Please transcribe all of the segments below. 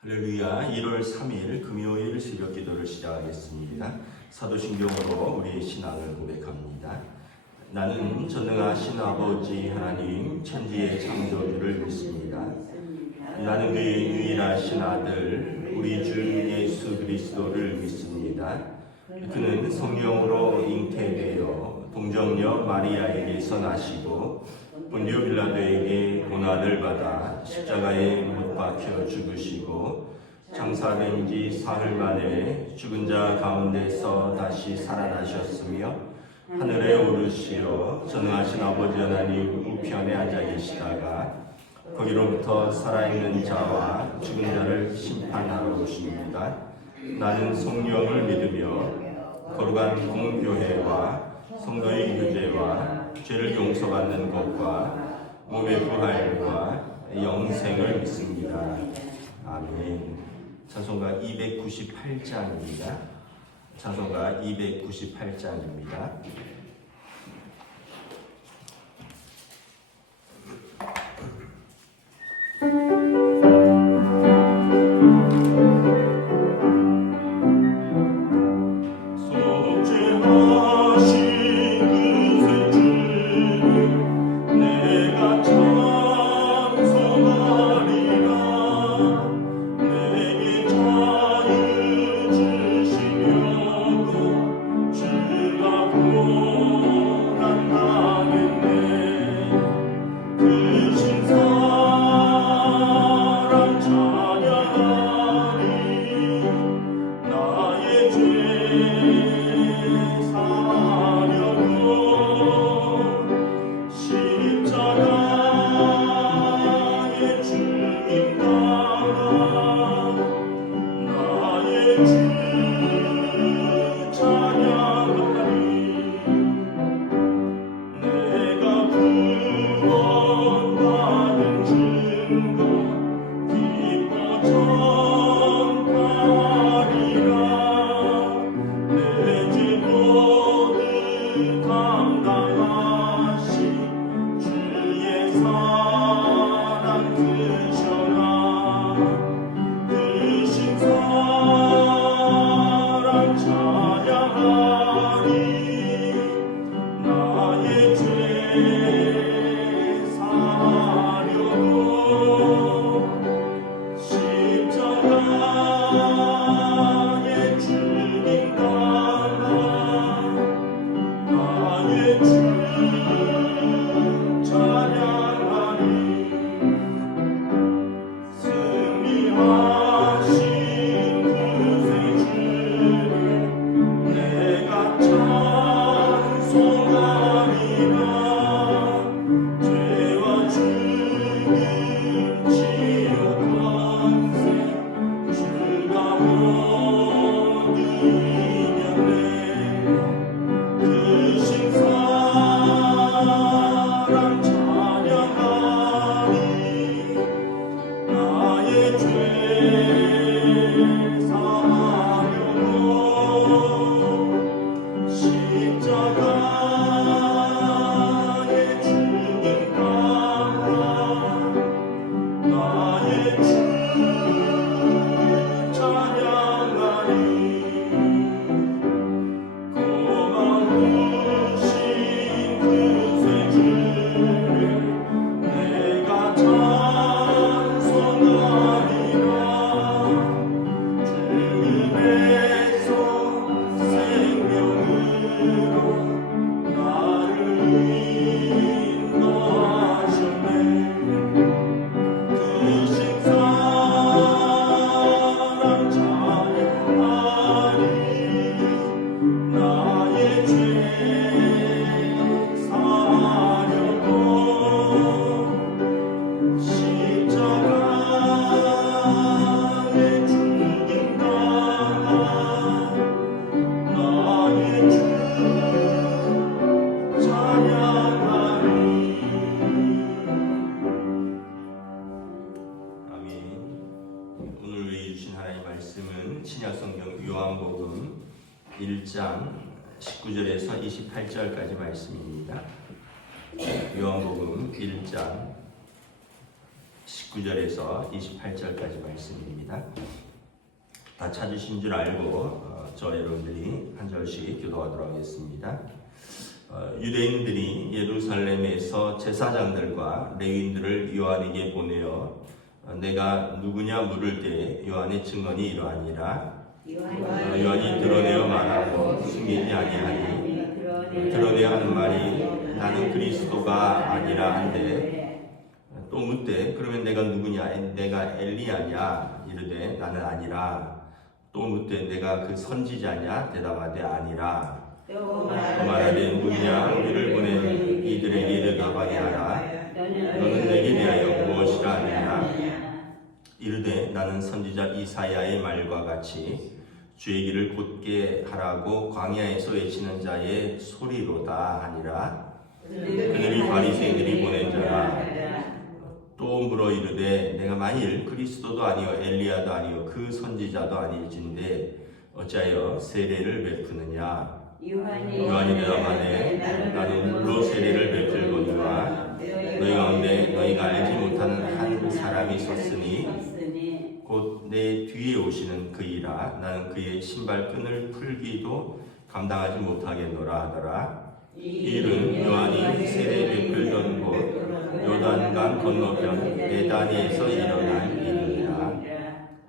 할렐루야. 1월 3일 금요일 새벽 기도를 시작하겠습니다. 사도신경으로 우리의 신앙을 고백합니다. 나는 전능하신 아버지 하나님 천지의 창조주를 믿습니다. 나는 그의 유일하신 아들 우리 주 예수 그리스도를 믿습니다. 그는 성령으로 잉태되어 동정녀 마리아에게서 나시고 본디오 빌라도에게 고난을 받아 십자가에 못 박혀 죽으시고 장사된 지 사흘 만에 죽은 자 가운데서 다시 살아나셨으며 하늘에 오르시어 전능하신 아버지 하나님 우편에 앉아 계시다가 거기로부터 살아있는 자와 죽은 자를 심판하러 오십니다. 나는 성령을 믿으며 거룩한 공교회와 성도의 교제와 죄를 용서받는 것과 몸의 부활과 영생을 믿습니다. 아멘. 찬송가 298장입니다. 찬송가 298장입니다. 신약성경 요한복음 1장 19절에서 28절까지 말씀입니다. 요한복음 1장 19절에서 28절까지 말씀입니다. 다 찾으신 줄 알고 저 여러분들이 한 절씩 교도하도록 하겠습니다. 유대인들이 예루살렘에서 제사장들과 레위인들을 요한에게 보내어 내가 누구냐 물을 때 요한의 증언이 이러하니라. 요한이 드러내어 말하고 숨기지 아니하니 드러내어 하는 말이 나는 그리스도가 아니라 한데 또 묻되 그러면 내가 누구냐 내가 엘리야냐 이르되 나는 아니라 또 묻되 내가 그 선지자냐 대답하되 아니라 또 말하되 누구냐 우리를 보낸 이들에게 대답하게 하라 너는 내게 대하여 무엇이라 하느냐 이르되 나는 선지자 이사야의 말과 같이 주의 길을 곧게 하라고 광야에서 외치는 자의 소리로다 하니라. 그들이 바리새인들이 보낸 자라. 또 물어 이르되 내가 만일 그리스도도 아니요 엘리야도 아니요 그 선지자도 아닐진데 어찌하여 세례를 베푸느냐. 요한이 대답하되 나는 물로 세례를 베풀거니와 너희 가운데 너희가 알지 못하는 한 사람이 섰으니 곧 내 뒤에 오시는 그이라. 나는 그의 신발끈을 풀기도 감당하지 못하겠노라 하더라. 이 일은 요한이 세례 베풀던 곳 요단강 건너편 베다니에서 일어난 일이니라.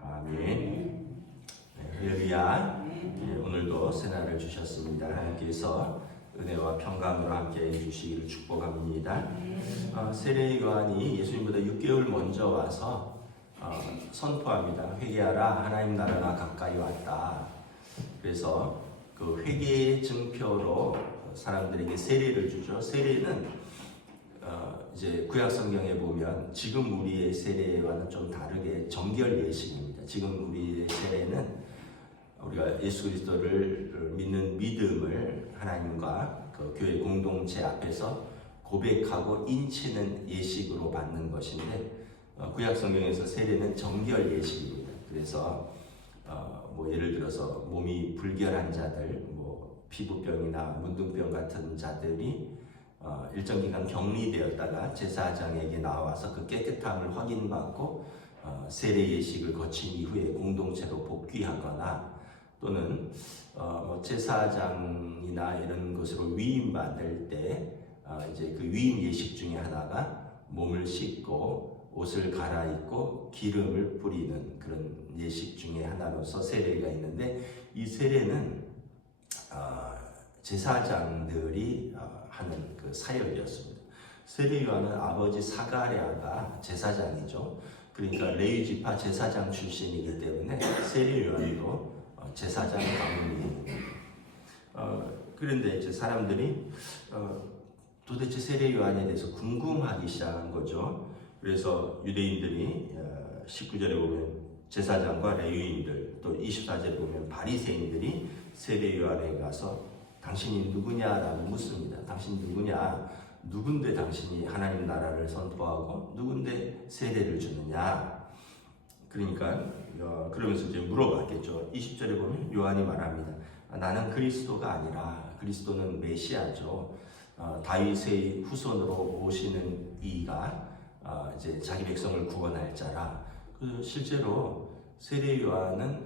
아멘. 할렐루야. 오늘도 새날을 주셨습니다. 하나님께서 은혜와 평강으로 함께해 주시기를 축복합니다. 세례 요한이 예수님보다 6개월 먼저 와서 선포합니다. 회개하라 하나님 나라가 가까이 왔다. 그래서 그 회개의 증표로 사람들에게 세례를 주죠. 세례는 이제 구약 성경에 보면 지금 우리의 세례와는 좀 다르게 정결 예식입니다. 지금 우리의 세례는 우리가 예수 그리스도를 믿는 믿음을 하나님과 그 교회 공동체 앞에서 고백하고 인치는 예식으로 받는 것인데 구약 성경에서 세례는 정결 예식입니다. 그래서 뭐 예를 들어서 몸이 불결한 자들, 뭐 피부병이나 문둥병 같은 자들이 일정 기간 격리되었다가 제사장에게 나와서 그 깨끗함을 확인받고 세례 예식을 거친 이후에 공동체로 복귀하거나 또는 뭐 제사장이나 이런 것으로 위임 받을 때 이제 그 위임 예식 중에 하나가 몸을 씻고 옷을 갈아입고 기름을 뿌리는 그런 예식 중에 하나로서 세례가 있는데 이 세례는 제사장들이 하는 그 사역이었습니다. 세례 요한은 아버지 사가랴가 제사장이죠. 그러니까 레위 지파 제사장 출신이기 때문에 세례 요한도 제사장 가문입니다. 그런데 이제 사람들이 도대체 세례 요한에 대해서 궁금하기 시작한 거죠. 그래서 유대인들이 19절에 보면 제사장과 레위인들 또 24절에 보면 바리새인들이 세례 요한에 가서 당신이 누구냐라고 묻습니다. 당신 누구냐? 누군데 당신이 하나님 나라를 선포하고 누군데 세례를 주느냐? 그러니까 그러면서 이제 물어봤겠죠. 20절에 보면 요한이 말합니다. 나는 그리스도가 아니라 그리스도는 메시아죠. 다윗의 후손으로 오시는 이가 이제 자기 백성을 구원할 자라. 실제로 세례 요한은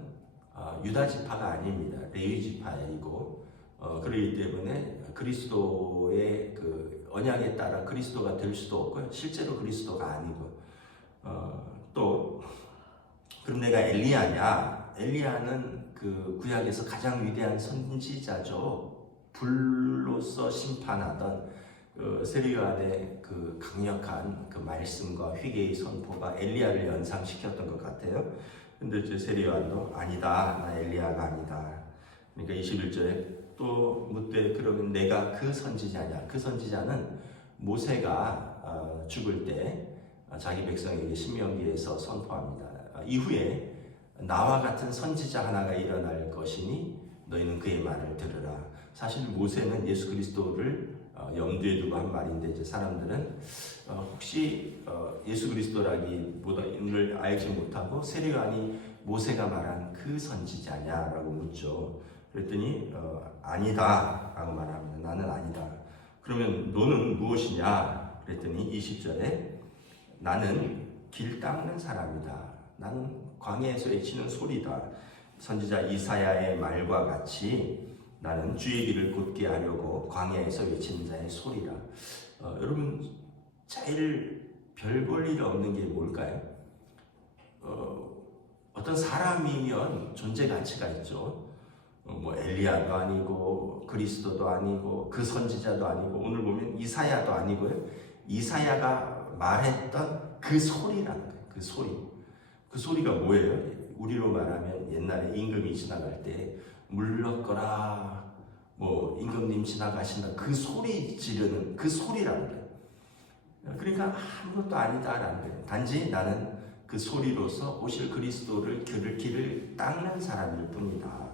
유다 지파가 아닙니다. 레위 지파이고 그렇기 때문에 그리스도의 그 언약에 따라 그리스도가 될 수도 없고요. 실제로 그리스도가 아니고 또 그럼 내가 엘리야냐? 엘리야는 그 구약에서 가장 위대한 선지자죠. 불로서 심판하던 세례 요한의 그 강력한 그 말씀과 회개의 선포가 엘리야를 연상시켰던 것 같아요. 근데 이제 세례 요한도 아니다, 나 엘리야가 아니다. 그러니까 21절에 또 묻되 그러면 내가 그 선지자냐? 그 선지자는 모세가 죽을 때 자기 백성에게 신명기에서 선포합니다. 이후에 나와 같은 선지자 하나가 일어날 것이니 너희는 그의 말을 들으라. 사실 모세는 예수 그리스도를 염두에 두고 한 말인데 이제 사람들은 혹시 예수 그리스도라기보다를 알지 못하고 세례 요한이 모세가 말한 그 선지자냐라고 묻죠. 그랬더니 아니다라고 말합니다. 나는 아니다. 그러면 너는 무엇이냐? 그랬더니 20절에 나는 길 닦는 사람이다. 나는 광야에서 외치는 소리다. 선지자 이사야의 말과 같이 나는 주의 길을 곧게 하려고 광야에서 외치는 자의 소리라. 여러분, 제일 별 볼 일 없는 게 뭘까요? 어떤 사람이면 존재 가치가 있죠. 뭐 엘리야도 아니고 그리스도도 아니고 그 선지자도 아니고 오늘 보면 이사야도 아니고요. 이사야가 말했던 그 소리라는 거예요. 그 소리. 그 소리가 뭐예요? 우리로 말하면 옛날에 임금이 지나갈 때 물러거라, 뭐 임금님 지나가신다, 그 소리 지르는 그 소리라는 거예요. 그러니까 아무것도 아니다라는 거예요. 단지 나는 그 소리로서 오실 그리스도를 길을 닦는 사람일 뿐이다.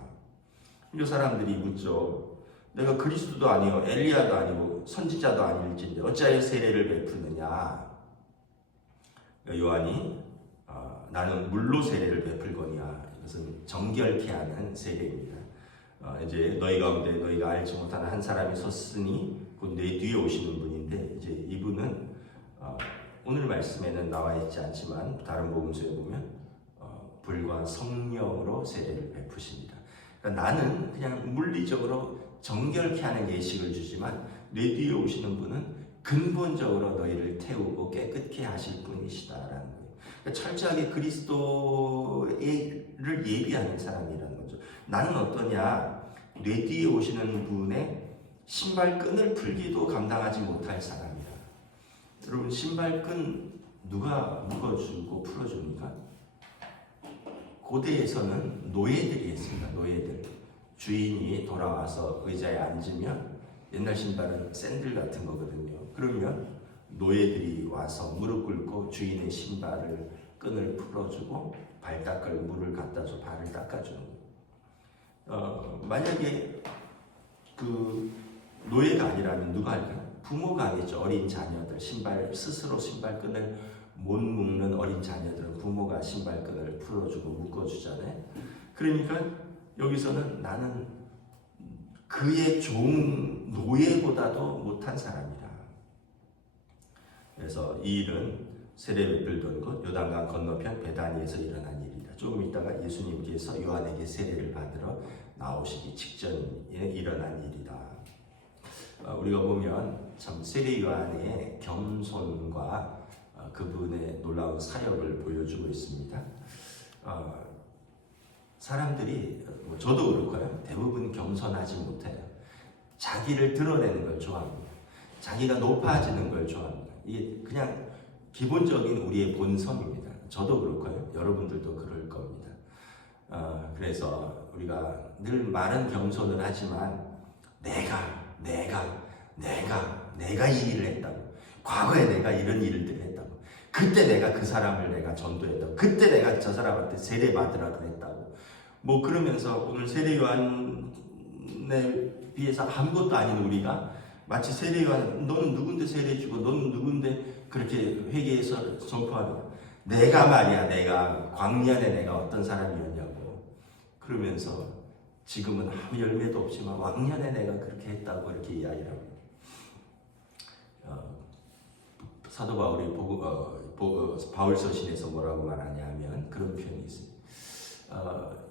이 사람들이 묻죠. 내가 그리스도도 아니요 엘리야도 아니고 선지자도 아닐진데 어찌하여 세례를 베푸느냐. 요한이 나는 물로 세례를 베풀거니와 이것은 정결케 하는 세례입니다. 이제 너희 가운데 너희가 알지 못하는 한 사람이 섰으니 곧 내 뒤에 오시는 분인데 이제 이분은 오늘 말씀에는 나와 있지 않지만 다른 복음서에 보면 불과 성령으로 세례를 베푸십니다. 그러니까 나는 그냥 물리적으로 정결케 하는 예식을 주지만 내 뒤에 오시는 분은 근본적으로 너희를 태우고 깨끗게 하실 분이시다라는 거예요. 그러니까 철저하게 그리스도를 예비하는 사람이라는 거죠. 나는 어떠냐? 내 뒤에 오시는 분의 신발끈을 풀기도 감당하지 못할 사람이다. 여러분, 신발끈 누가 묶어주고 풀어줍니까? 고대에서는 노예들이 했습니다. 노예들. 주인이 돌아와서 의자에 앉으면 옛날 신발은 샌들 같은 거거든요. 그러면 노예들이 와서 무릎 꿇고 주인의 신발을 끈을 풀어주고 발 닦을 물을 갖다 줘 발을 닦아주는 거예요. 만약에 그 노예가 아니라면 누가 할까요? 부모가 하겠죠. 어린 자녀들 스스로 신발끈을 못 묶는 어린 자녀들은 부모가 신발끈을 풀어주고 묶어주잖아요. 그러니까 여기서는 나는 그의 종 노예보다도 못한 사람이다. 그래서 이 일은 세례 베풀던 곳 요단강 건너편 베다니에서 일어난 일이다. 조금 있다가 예수님께서 요한에게 세례를 받으러 나오시기 직전에 일어난 일이다. 우리가 보면 참 세례 요한의 겸손과 그분의 놀라운 사역을 보여주고 있습니다. 사람들이 저도 그렇고요. 대부분 겸손하지 못해요. 자기를 드러내는 걸 좋아합니다. 자기가 높아지는 걸 좋아합니다. 이게 그냥 기본적인 우리의 본성입니다. 저도 그렇고요. 여러분들도 그럴 겁니다. 그래서 우리가 늘 말은 겸손을 하지만 내가 이 일을 했다고, 과거에 내가 이런 일들을 했다고, 그때 내가 그 사람을 내가 전도했다고, 그때 내가 저 사람한테 세례 받으라 그랬다고, 뭐 그러면서 오늘 세례 요한에 비해서 아무것도 아닌 우리가 마치 세례 요한 너는 누군데 세례 주고 너는 누군데 그렇게 회개해서 선포하는, 내가 말이야, 내가 광년에 내가 어떤 사람이었냐고 그러면서 지금은 아무 열매도 없지만 왕년에 내가 그렇게 했다고 이렇게 이야기를 합니다. 사도 바울이 바울서신에서 뭐라고 말하냐면 그런 표현이 있습니다.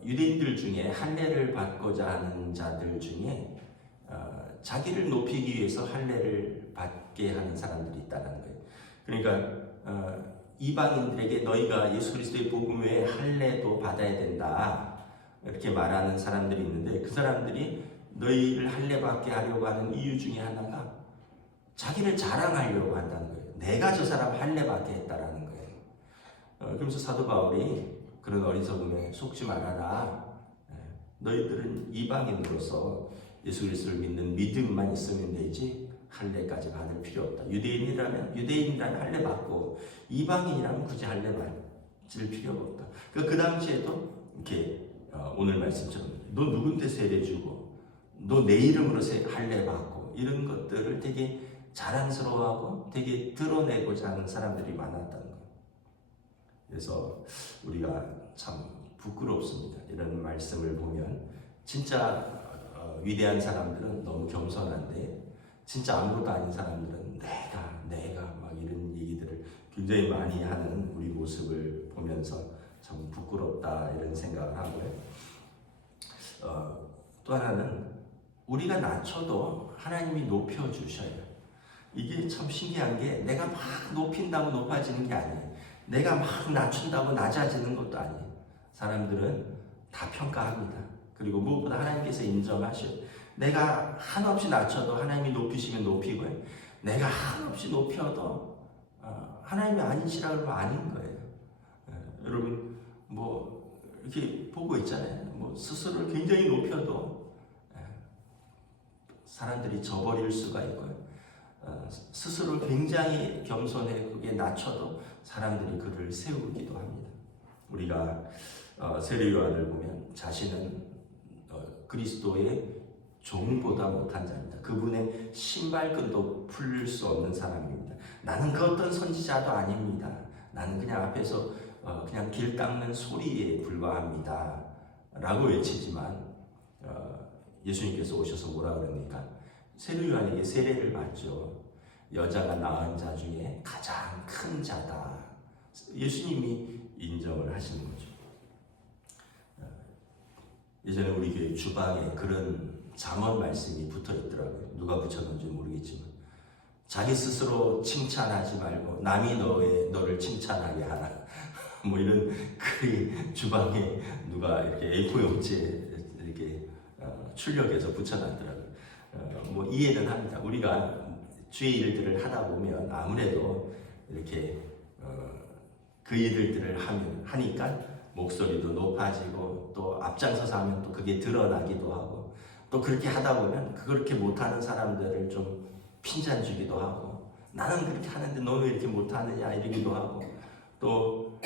유대인들 중에 할례를 받고자 하는 자들 중에 자기를 높이기 위해서 할례를 받게 하는 사람들이 있다는 거예요. 그러니까 이방인들에게 너희가 예수 그리스도의 복음 외에 할례도 받아야 된다 이렇게 말하는 사람들이 있는데, 그 사람들이 너희를 할례 받게 하려고 하는 이유 중에 하나가 자기를 자랑하려고 한다는 거예요. 내가 저 사람 할례 받게 했다라는 거예요. 그러면서 사도 바울이 그런 어리석음에 속지 말아라. 너희들은 이방인으로서 예수 그리스도를 믿는 믿음만 있으면 되지 할례까지 받을 필요 없다. 유대인이라면 할례 받고 이방인이라면 굳이 할례 받을 필요가 없다. 그 당시에도 이렇게 오늘 말씀처럼 너 누군데 세례 주고 너 내 이름으로 할례 받고 이런 것들을 되게 자랑스러워하고 되게 드러내고자 하는 사람들이 많았다는 거예요. 그래서 우리가 참 부끄럽습니다. 이런 말씀을 보면 진짜 위대한 사람들은 너무 겸손한데 진짜 아무것도 아닌 사람들은 내가 막 이런 얘기들을 굉장히 많이 하는 우리 모습을 보면서 참 부끄럽다 이런 생각을 하고요. 또 하나는 우리가 낮춰도 하나님이 높여주셔요. 이게 참 신기한 게 내가 막 높인다고 높아지는 게 아니에요. 내가 막 낮춘다고 낮아지는 것도 아니에요. 사람들은 다 평가합니다. 그리고 무엇보다 하나님께서 인정하셔요. 내가 한없이 낮춰도 하나님이 높이시면 높이고요. 내가 한없이 높여도 하나님이 아니시라 그러면 아닌 거예요. 여러분 뭐 이렇게 보고 있잖아요. 뭐 스스로를 굉장히 높여도 사람들이 저버릴 수가 있고요. 스스로 굉장히 겸손해 그게 낮춰도 사람들이 그를 세우기도 합니다. 우리가 세례 요한을 보면 자신은 그리스도의 종보다 못한 자입니다. 그분의 신발끈도 풀릴 수 없는 사람입니다. 나는 그 어떤 선지자도 아닙니다. 나는 그냥 앞에서 그냥 길 닦는 소리에 불과합니다 라고 외치지만 예수님께서 오셔서 뭐라 그럽니까? 세례 요한에게 세례를 받죠. 여자가 낳은 자 중에 가장 큰 자다. 예수님이 인정을 하시는 거죠. 예전에 우리 교회 주방에 그런 잠언 말씀이 붙어 있더라고요. 누가 붙였는지 모르겠지만 자기 스스로 칭찬하지 말고 남이 너를 칭찬하게 하라. 뭐 이런 글이 주방에 누가 이렇게 A4 용지에 이렇게 출력해서 붙여놨더라고요. 뭐 이해는 합니다. 우리가 주의 일들을 하다 보면 아무래도 이렇게 그 일들을 하니까 목소리도 높아지고 또 앞장서서 하면 또 그게 드러나기도 하고 또 그렇게 하다 보면 그렇게 못하는 사람들을 좀 핀잔 주기도 하고 나는 그렇게 하는데 너는 왜 이렇게 못하느냐 이러기도 하고 또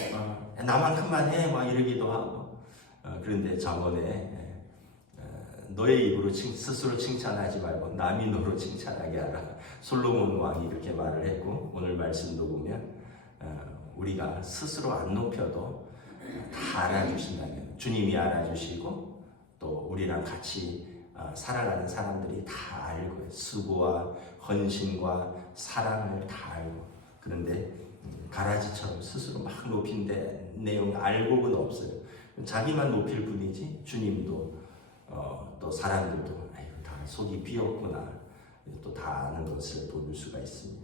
나만큼만 해 막 이러기도 하고 그런데 잠언에 너의 입으로 스스로 칭찬하지 말고 남이 너로 칭찬하게 하라. 솔로몬 왕이 그렇게 말을 했고 오늘 말씀도 보면 우리가 스스로 안 높여도 다 알아주신다면 주님이 알아주시고 또 우리랑 같이 살아가는 사람들이 다 알고 수고와 헌신과 사랑을 다 알고 그런데 가라지처럼 스스로 막 높인데 내용 알고는 없어요. 자기만 높일 뿐이지 주님도 또 사람들도 다 속이 비었구나 또 다 아는 것을 볼 수가 있습니다.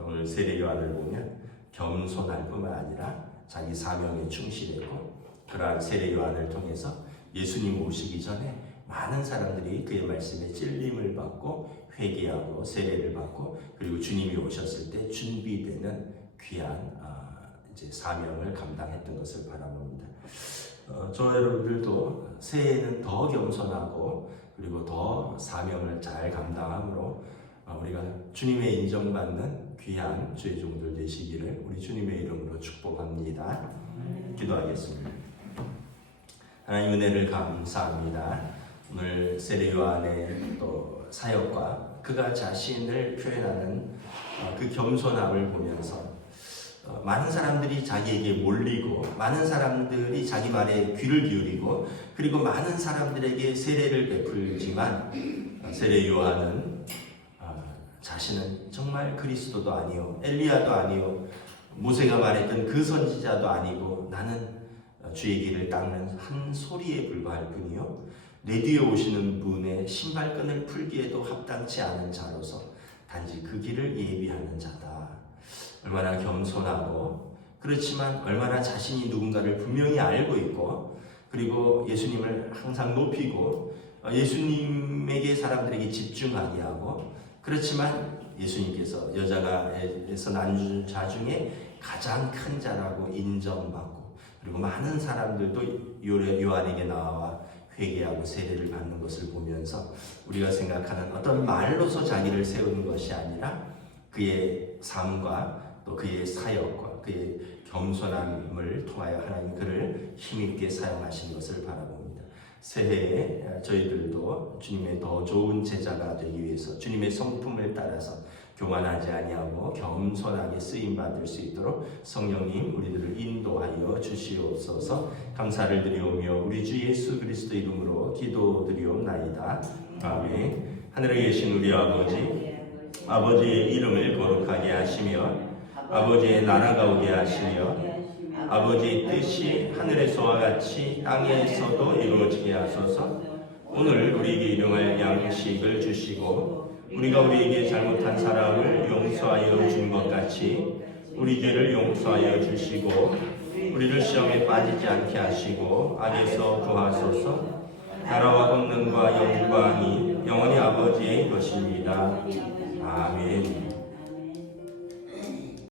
오늘 세례 요한을 보면 겸손할 뿐만 아니라 자기 사명에 충실했고 그러한 세례 요한을 통해서 예수님 오시기 전에 많은 사람들이 그의 말씀에 찔림을 받고 회개하고 세례를 받고 그리고 주님이 오셨을 때 준비되는 귀한 이제 사명을 감당했던 것을 바라봅니다. 저와 여러분들도 새해에는 더 겸손하고 그리고 더 사명을 잘 감당함으로 우리가 주님의 인정받는 귀한 주의 종들 되시기를 우리 주님의 이름으로 축복합니다. 기도하겠습니다. 하나님 은혜를 감사합니다. 오늘 세례 요한의 또 사역과 그가 자신을 표현하는 그 겸손함을 보면서 많은 사람들이 자기에게 몰리고 많은 사람들이 자기 말에 귀를 기울이고 그리고 많은 사람들에게 세례를 베풀지만 세례 요한은 자신은 정말 그리스도도 아니요 엘리야도 아니요 모세가 말했던 그 선지자도 아니고 나는 주의 길을 닦는 한 소리에 불과할 뿐이요 내 뒤에 오시는 분의 신발끈을 풀기에도 합당치 않은 자로서 단지 그 길을 예비하는 자다. 얼마나 겸손하고 그렇지만 얼마나 자신이 누군가를 분명히 알고 있고 그리고 예수님을 항상 높이고 예수님에게 사람들에게 집중하게 하고 그렇지만 예수님께서 여자가 에서 난 자 중에 가장 큰 자라고 인정받고 그리고 많은 사람들도 요한에게 나와 회개하고 세례를 받는 것을 보면서 우리가 생각하는 어떤 말로서 자기를 세우는 것이 아니라 그의 삶과 또 그의 사역과 그의 겸손함을 통하여 하나님 그를 힘있게 사용하신 것을 바라봅니다. 새해에 저희들도 주님의 더 좋은 제자가 되기 위해서 주님의 성품을 따라서 교만하지 아니하고 겸손하게 쓰임받을 수 있도록 성령님 우리들을 인도하여 주시옵소서. 감사를 드리오며 우리 주 예수 그리스도 이름으로 기도드리옵나이다. 아멘. 하늘에 계신 우리 아버지의 이름을 거룩하게 하시며 아버지의 나라가 오게 하시며 아버지의 뜻이 하늘에서와 같이 땅에서도 이루어지게 하소서. 오늘 우리에게 일용할 양식을 주시고 우리가 우리에게 잘못한 사람을 용서하여 준 것 같이 우리 죄를 용서하여 주시고 우리를 시험에 빠지지 않게 하시고 악에서 구하소서. 나라와 권능과 영광이 영원히 아버지의 것입니다. 아멘.